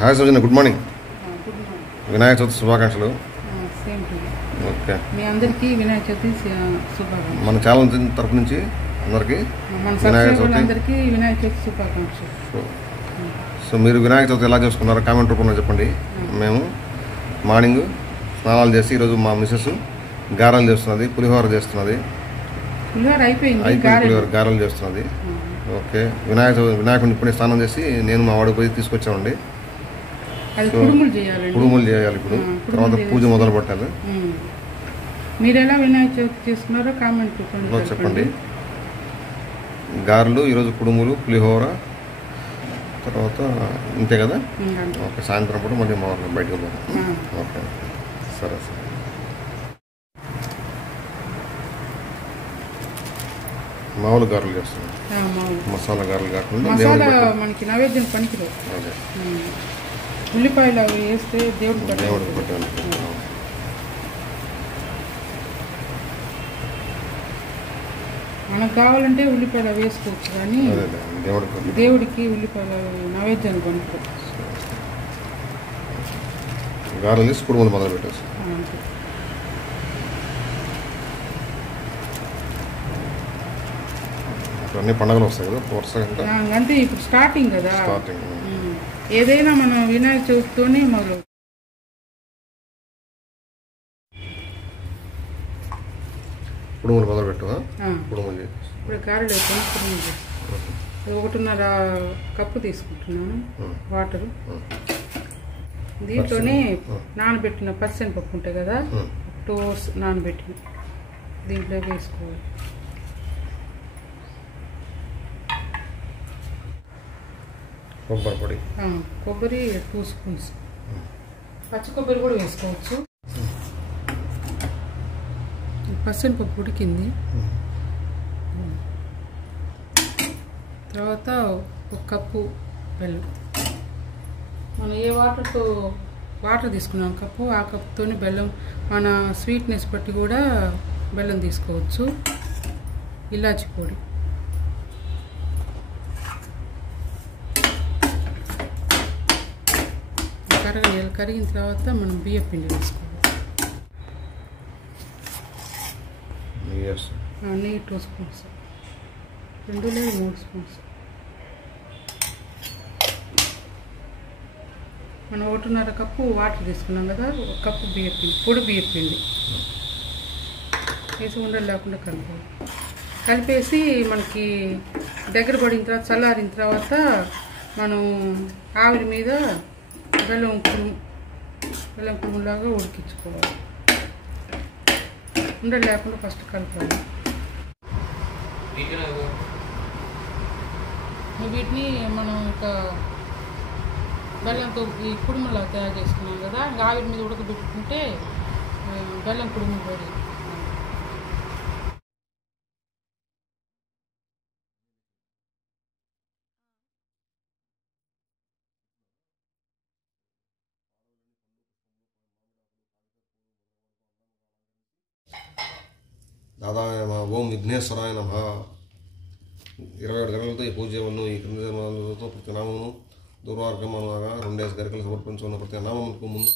Hi Soujanya, good morning. Good morning. Vinayaka Chavithi శుభాకాంక్షలు. Same to you. Okay, మీ అందరికీ వినాయక చవితి శుభాకాంక్షలు. మన ఛానల్ తరపు నుంచి అందరికీ మన సబ్స్క్రైబర్లందరికీ వినాయక చవితి శుభాకాంక్షలు. సో మీరు వినాయక చవితి ఎలా చేసుకున్నారో కామెంట్ రూపంలో చెప్పండి. మేము మార్నింగ్ స్నానాలు చేసి ఈరోజు మా మిస్సెస్ గారెలు చేస్తున్నది, పులిహోర చేస్తున్నది. పులిహోర అయిపోయింది, పులిహోర గారెలు చేస్తున్నది. ఓకే, వినాయకుడిని ఇప్పుడే స్నానం చేసి నేను మా వాడికి పోయి తీసుకొచ్చామండి. కుడుములు చేయాలి ఇప్పుడు, తర్వాత పూజ మొదలు పెట్టాలి. మీరు ఎలా వినాయక చవితి చేసుకున్నారో కామెంట్ చెప్పండి. గారెలు ఈరోజు, కుడుములు, పులిహోర, తర్వాత ఇంతే కదా. ఓకే, సాయంత్రం పూట మళ్ళీ మా బయటకు వెళ్దాం. ఓకే, సరే సరే. మామూలు గారెలు చేస్తున్నాం, మసాలా గారెలు కాకుండా. మనకి నైవేద్యం పనికిరావు. అదే ఉల్లిపాయలు అవి వేస్తే దేవుడికి పెట్టాలి. మనకు కావాలంటే ఉల్లిపాయలు అవి వేసుకోవచ్చు, కానీ దేవుడికి ఉల్లిపాయలు నైవేద్యాన్ని పనికిరావు. గారెలు తీసి కుడుములు మొదలు పెట్టేసి అన్ని పండుగలు వస్తాయి కదా వరుసగా. అంటే ఇప్పుడు స్టార్టింగ్ కదా, ఏదైనా మనం వినాయక చవితితోనే మొదలు. కుడుములు మొదలు పెట్టవా? కుడుములు ఇప్పుడు గారెలు అయిపోయి కుడుములు చేస్తాం. 1.5 కప్పు తీసుకుంటున్నాను వాటరు. దీంట్లోనే నానబెట్టిన పచ్చెనపప్పు ఉంటాయి కదా, 2 hours నానబెట్టిన దీంట్లో వేసుకోవాలి. కొబ్బరి 2 spoons, పచ్చి కొబ్బరి కూడా వేసుకోవచ్చు. పచ్చెనపప్పు ఉడికింది, తర్వాత 1 కప్పు బెల్లం. మనం ఏ వాటర్ తీసుకున్నాం కప్పు, ఆ కప్పుతో బెల్లం, మన స్వీట్నెస్ బట్టి కూడా బెల్లం తీసుకోవచ్చు. ఇలాచి పొడి, కరిగిన తర్వాత మనం బియ్యం పిండి వేసుకోవాలి. నెయ్యి 2 spoons, 2 లేదా 3 spoons. మనం 1.5 కప్పు వాటర్ తీసుకున్నాం కదా, 1 కప్పు బియ్యం పిండి, పొడి బియ్యం పిండి వేసి ఉండలు లేకుండా కలిపేసి మనకి దగ్గర పడిన తర్వాత, చల్లారిన తర్వాత మనం ఆవిరి మీద బెల్లం కుడుములాగా ఉడికించుకోవాలి. ఉండలు లేకుండా ఫస్ట్ కలపాలి. వీటిని మనం ఒక బెల్లంతో ఈ కుడుములా తయారు చేసుకున్నాం కదా, ఆవిరి మీద ఉడకబెట్టుకుంటే బెల్లం కుడుము రెడీ. దాదాయ నమః, ఓం విఘ్నేశ్వరాయ నమః. 27 గరికలతో ఈ పూజ చేయవలను. ఈ క్రింది ప్రతి నామమును దుర్వార్గమనగా 2 గరికలు సమర్పించుకున్న ప్రతి నామముకు ముందు